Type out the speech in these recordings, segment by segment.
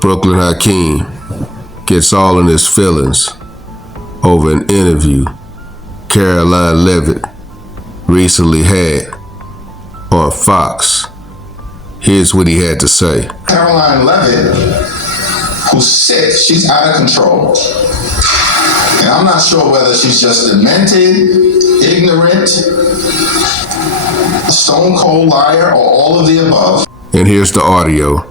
Brooklyn Hakeem gets all in his feelings over an interview Karoline Leavitt recently had on Fox. Here's what he had to say. Karoline Leavitt, who's sick, she's out of control. And I'm not sure whether she's just demented, ignorant, a stone cold liar, or all of the above. And here's the audio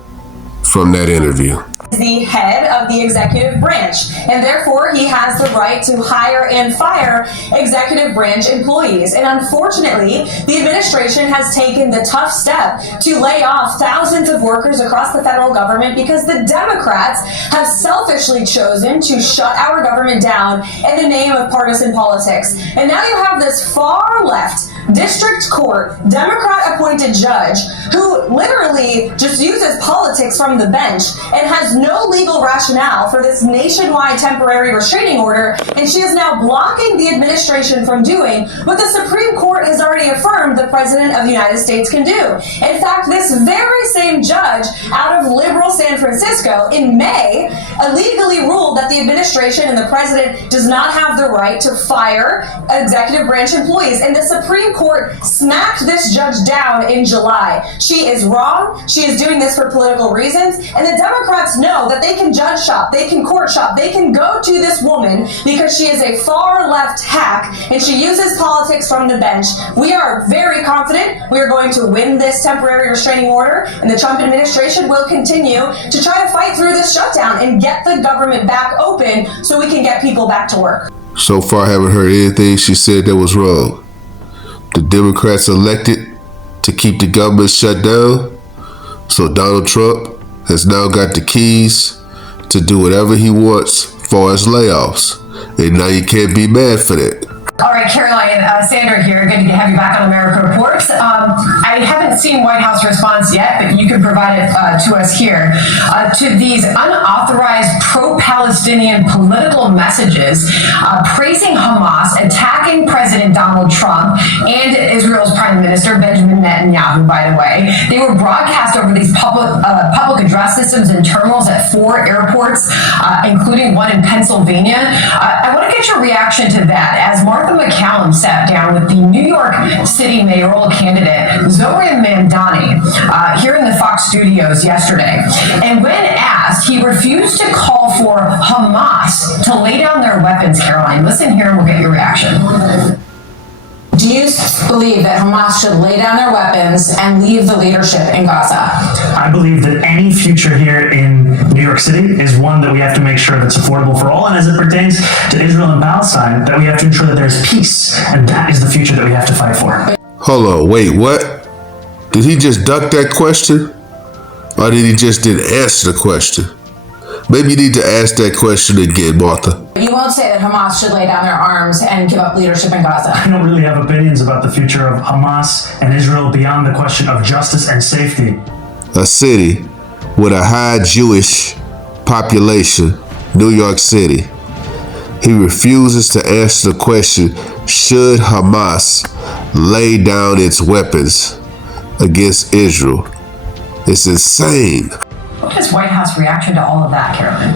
from that interview. The head of the executive branch, and therefore he has the right to hire and fire executive branch employees. And unfortunately, the administration has taken the tough step to lay off thousands of workers across the federal government because the Democrats have selfishly chosen to shut our government down in the name of partisan politics. And now you have this far left district court Democrat appointed judge who literally just uses politics from the bench and has no legal rationale for this nationwide temporary restraining order, and she is now blocking the administration from doing what the Supreme Court has already affirmed the President of the United States can do. In fact, this very same judge out of liberal San Francisco in May illegally ruled that the administration and the President does not have the right to fire executive branch employees, and the Supreme Court smacked this judge down in July. She is wrong. She is doing this for political reasons, and the Democrats know that they can judge shop, they can court shop, they can go to this woman because she is a far left hack and she uses politics from the bench. We are very confident we are going to win this temporary restraining order, and the Trump administration will continue to try to fight through this shutdown and get the government back open so we can get people back to work. So far, I haven't heard anything she said that was wrong. The Democrats elected to keep the government shut down, so Donald Trump has now got the keys to do whatever he wants as far as layoffs. And now you can't be mad for that. All right, Karoline, Sandra here. Good to have you back on America Reports. I haven't seen White House response yet, but you can provide it to us here. To these unauthorized pro-Palestinian political messages praising Hamas, attacking President Donald Trump and Israel's Prime Minister Benjamin Netanyahu, by the way. They were broadcast over these public address systems and terminals at 4 airports, including one in Pennsylvania. I want to get your reaction to that as Martha McCallum sat down with the New York City mayoral candidate Zoran Mandani here in the Fox studios yesterday. And when asked, he refused to call for Hamas to lay down their weapons. Karoline, listen here and we'll get your reaction. Do you believe that Hamas should lay down their weapons and leave the leadership in Gaza? I believe that any future here in New York City is one that we have to make sure that's affordable for all, and as it pertains to Israel and Palestine, that we have to ensure that there's peace, and that is the future that we have to fight for. Hold on, wait, what? Did he just duck that question? Or did he just didn't answer the question? Maybe you need to ask that question again, Martha. You won't say that Hamas should lay down their arms and give up leadership in Gaza. I don't really have opinions about the future of Hamas and Israel beyond the question of justice and safety. A city with a high Jewish population, New York City. He refuses to answer the question, should Hamas lay down its weapons against Israel? It's insane. What is White House reaction to all of that, Karoline?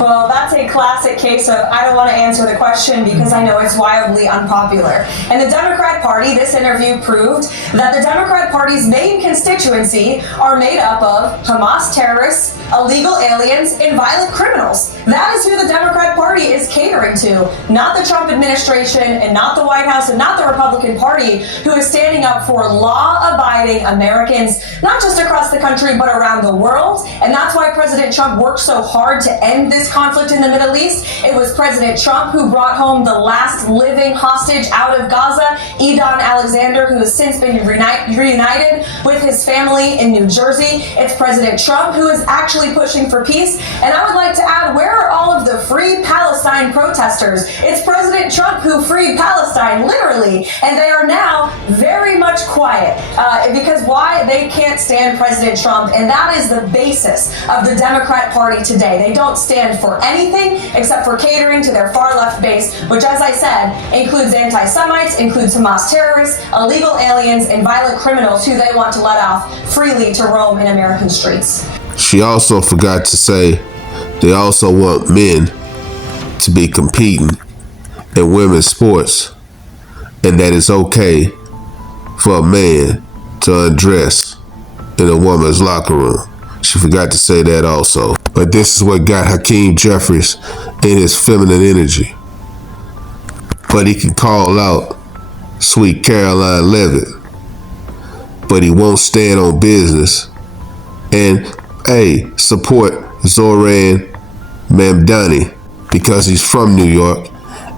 Well, that's a classic case of I don't want to answer the question because I know it's wildly unpopular. And the Democrat Party, this interview proved that the Democrat Party's main constituency are made up of Hamas terrorists, illegal aliens, and violent criminals. That is who the Democrat Party is catering to, not the Trump administration and not the White House and not the Republican Party, who is standing up for law-abiding Americans, not just across the country, but around the world. And that's why President Trump worked so hard to end this conflict in the Middle East. It was President Trump who brought home the last living hostage out of Gaza, Edon Alexander, who has since been reunited with his family in New Jersey. It's President Trump who is actually pushing for peace. And I would like to add, where are all of the Free Palestine protesters? It's President Trump who freed Palestine, literally. And they are now very much quiet because why? They can't stand President Trump. And that is the basis of the Democrat Party today. They don't stand for anything except for catering to their far left base, which, as I said, includes anti-Semites, includes Hamas terrorists, illegal aliens, and violent criminals who they want to let off freely to roam in American streets. She also forgot to say they also want men to be competing in women's sports, and that it's okay for a man to undress in a woman's locker room. She forgot to say that also. But this is what got Hakeem Jeffries in his feminine energy. But he can call out sweet Karoline Leavitt, but he won't stand on business and support Zoran Mamdani because he's from New York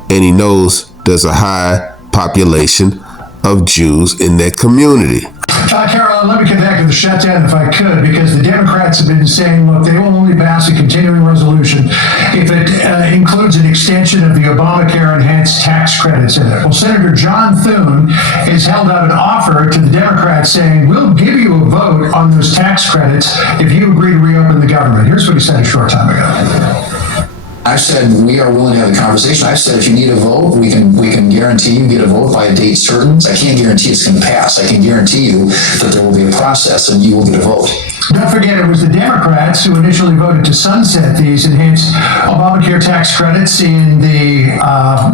and he knows there's a high population of Jews in that community. Caroline, let me get back to the shutdown if I could, because the Democrats have been saying, look, they will only pass a continuing resolution if it includes an extension of the Obamacare enhanced tax credits in it. Well, Senator John Thune has held out an offer to the Democrats saying, we'll give you a vote on those tax credits if you agree to reopen the government. Here's what he said a short time ago. I've said we are willing to have a conversation. I've said if you need a vote, we can guarantee you get a vote by a date certain. I can't guarantee it's going to pass. I can guarantee you that there will be a process and you will get a vote. Don't forget, it was the Democrats who initially voted to sunset these enhanced Obamacare tax credits in the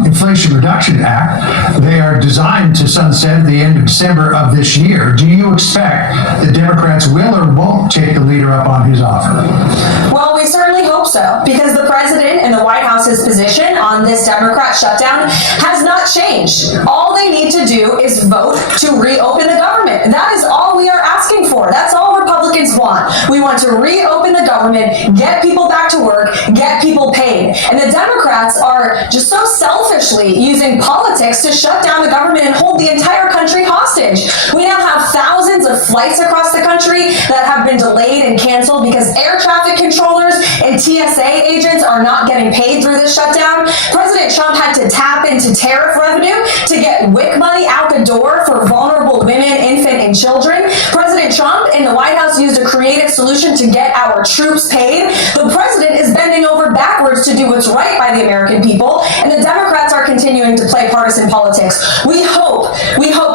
Inflation Reduction Act. They are designed to sunset at the end of December of this year. Do you expect the Democrats will or won't take the leader up on his offer? Well, we certainly hope so, because the president and the White House's position on this Democrat shutdown has not changed. All they need to do is vote to reopen the government. That is all we are asking for. That's all Republicans want. We want to reopen the government, get people back to work, get people paid. And the Democrats are just so selfishly using politics to shut down the government and hold the entire country hostage. We now have thousands of flights across the country that have been delayed and canceled because air traffic controllers and TSA agents are not getting paid through this shutdown. President Trump had to tap into tariff revenue to get WIC money out the door for vulnerable women, infant, and children. President Trump and the White House used a creative solution to get our troops paid. The president is bending over backwards to do what's right by the American people, and the Democrats are continuing to play partisan politics. We hope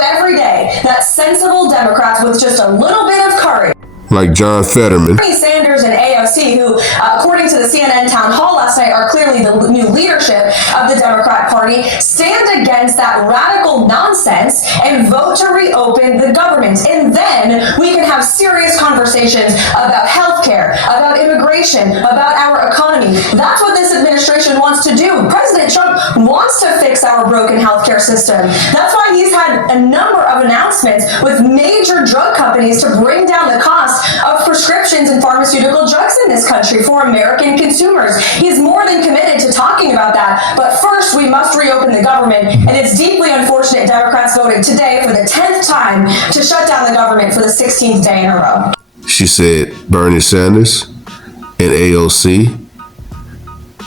every day that sensible Democrats with just a little bit of courage, like John Fetterman, Bernie Sanders and AOC, who, according to the CNN town hall last night, are clearly the new leadership of the Democrat Party, stand against that radical nonsense and vote to reopen the government. And then we can have serious conversations about healthcare, about immigration, about our economy. That's what this administration wants to do. President Trump wants to fix our broken healthcare system. That's why he's had a number of announcements with major drug companies to bring down the cost of prescriptions and pharmaceutical drugs in this country for American consumers. He's more than committed to talking about that. But first, we must reopen the government. And it's deeply unfortunate Democrats voted today for the 10th time to shut down the government for the 16th day in a row. She said Bernie Sanders and AOC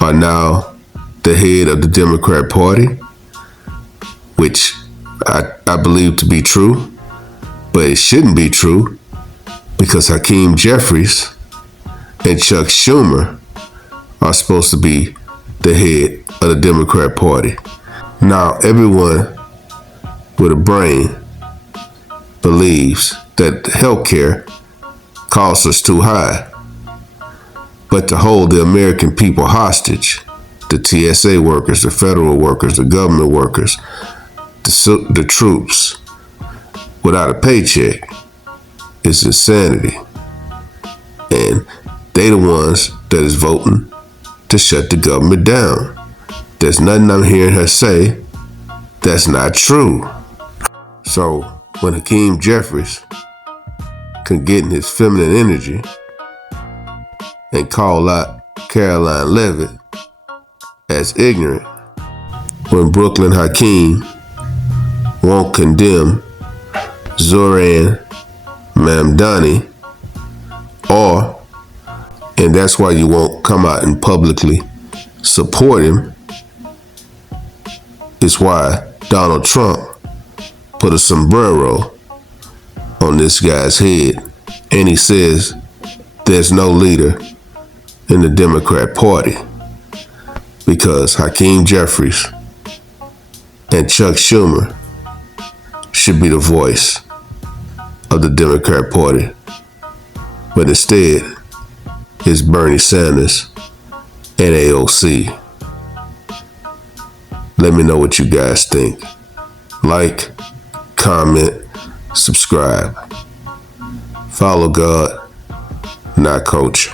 are now the head of the Democrat Party, which I believe to be true, but it shouldn't be true, because Hakeem Jeffries and Chuck Schumer are supposed to be the head of the Democrat Party. Now, everyone with a brain believes that healthcare costs us too high. But to hold the American people hostage, the TSA workers, the federal workers, the government workers, the troops, without a paycheck, is insanity. And they the ones that is voting to shut the government down. There's nothing I'm hearing her say that's not true. So when Hakeem Jeffries can get in his feminine energy and call out Karoline Leavitt as ignorant, when Brooklyn Hakeem won't condemn Zoran Mamdani, and that's why you won't come out and publicly support him, is why Donald Trump put a sombrero on this guy's head, and he says there's no leader in the Democrat Party because Hakeem Jeffries and Chuck Schumer should be the voice of the Democrat Party. But instead, is Bernie Sanders and AOC. Let me know what you guys think. Like, comment, subscribe. Follow God, not Coach.